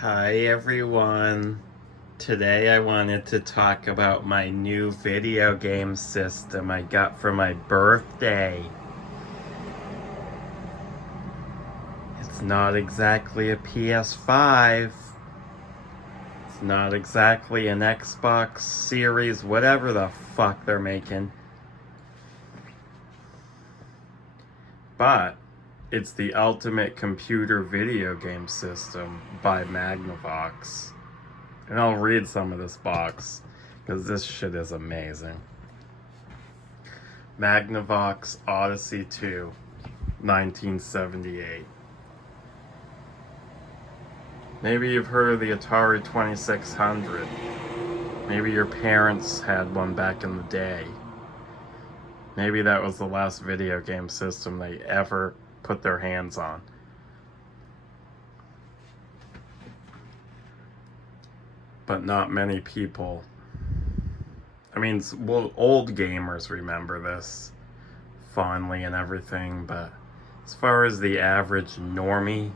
Hi everyone. Today I wanted to talk about my new video game system I got for my birthday. It's not exactly a PS5. It's not exactly an Xbox Series, whatever the fuck they're making. But it's the ultimate computer video game system by Magnovox. And I'll read some of this box because this shit is amazing. Magnovox Odyssey 2, 1978. Maybe you've heard of the Atari 2600. Maybe your parents had one back in the day. Maybe that was the last video game system they ever put their hands on. But not many people. I mean, well, old gamers remember this fondly and everything, but as far as the average normie,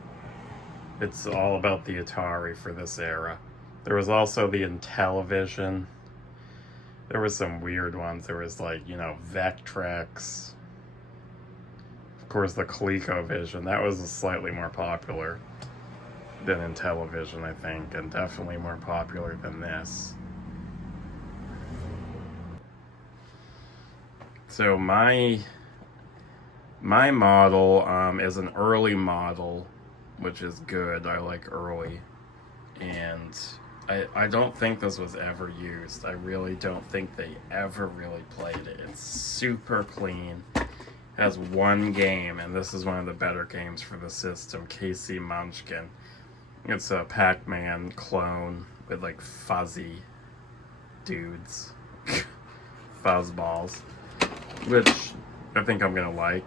it's all about the Atari for this era. There was also the Intellivision. There was some weird ones. There was Vectrex. Of course, the ColecoVision. That was slightly more popular than Intellivision, I think, and definitely more popular than this. So my model is an early model, which is good. I like early, and I don't think this was ever used. I really don't think they ever really played it. It's super clean. Has one game, and this is one of the better games for the system, KC Munchkin. It's a Pac-Man clone with like fuzzy dudes, fuzzballs, which I think I'm gonna like.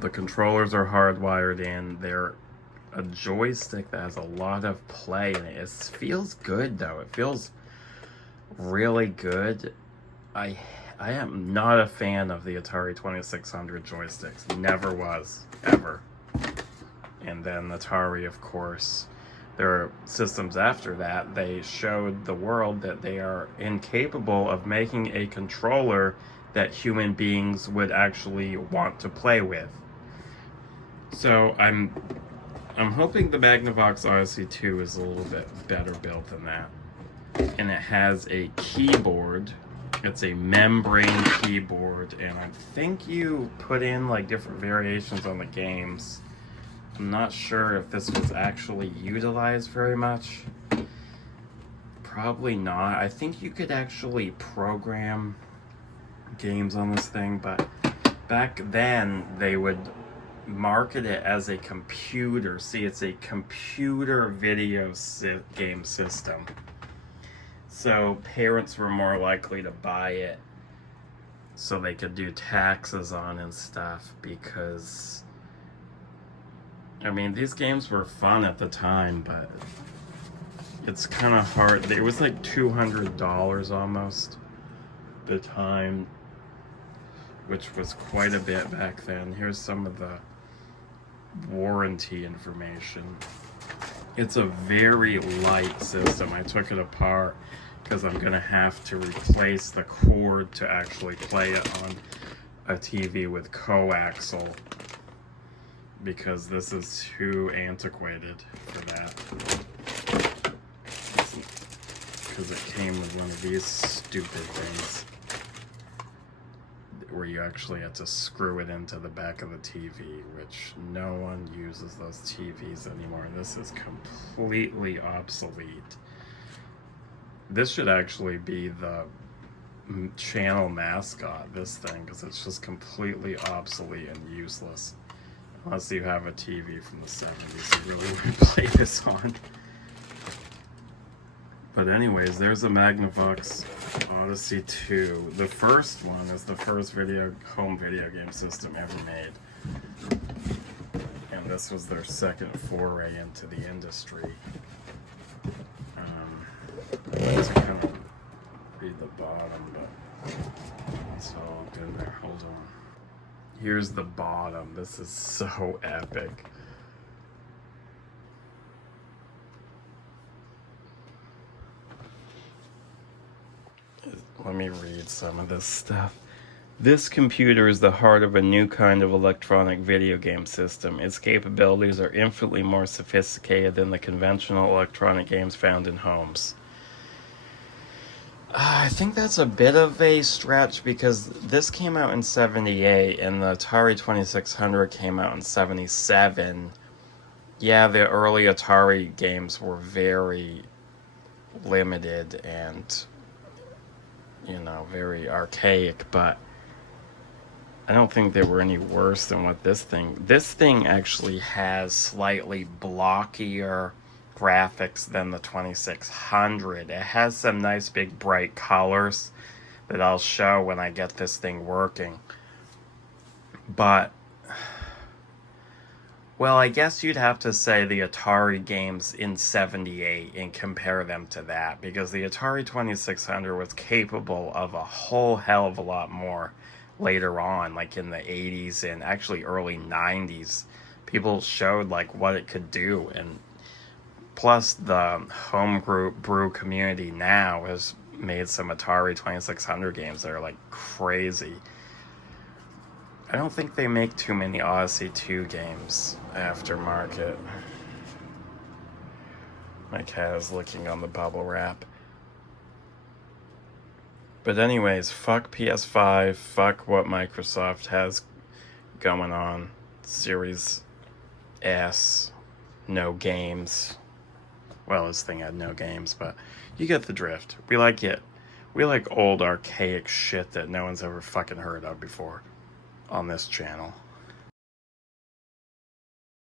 The controllers are hardwired in. They're a joystick that has a lot of play in it. It feels good though. It feels really good. I am not a fan of the Atari 2600 joysticks. Never was, ever. And then Atari, of course, there are systems after that. They showed the world that they are incapable of making a controller that human beings would actually want to play with. So I'm hoping the Magnovox Odyssey 2 is a little bit better built than that. And it has a keyboard. It's a membrane keyboard, and I think you put in like different variations on the games. I'm not sure if this was actually utilized very much. Probably not. I think you could actually program games on this thing, but back then they would market it as a computer. See, it's a computer video game system. So parents were more likely to buy it so they could do taxes on and stuff, because I mean, these games were fun at the time, but it's kind of hard. It was like $200 almost the time, which was quite a bit back then. Here's some of the warranty information. It's a very light system. I took it apart because I'm gonna have to replace the cord to actually play it on a TV with coaxial, because this is too antiquated for that. Because it came with one of these stupid things where you actually had to screw it into the back of the TV, which no one uses those TVs anymore. This is completely obsolete. This should actually be the channel mascot, this thing, because it's just completely obsolete and useless. Unless you have a TV from the 70s you really want to play this on. But anyways, there's a Magnovox Odyssey 2. The first one is the first home video game system ever made. And this was their second foray into the industry. I'd like to kind of read the bottom, but it's all good there. Hold on. Here's the bottom. This is so epic. let me read some of this stuff. This computer is the heart of a new kind of electronic video game system. Its capabilities are infinitely more sophisticated than the conventional electronic games found in homes. I think that's a bit of a stretch because this came out in 78 and the Atari 2600 came out in 77. Yeah, the early Atari games were very limited and, very archaic, but I don't think they were any worse than what this thing actually has slightly blockier graphics than the 2600. It has some nice big bright colors that I'll show when I get this thing working. But, well, I guess you'd have to say the Atari games in 78 and compare them to that, because the Atari 2600 was capable of a whole hell of a lot more later on, like in the 80s and actually early 90s. People showed like what it could do, and plus the brew community now has made some Atari 2600 games that are like crazy. I don't think they make too many Odyssey 2 games aftermarket. My cat is licking on the bubble wrap. But anyways, fuck PS5, fuck what Microsoft has going on. Series S, no games. Well, this thing had no games, but you get the drift. We like it. We like old archaic shit that no one's ever fucking heard of before on this channel.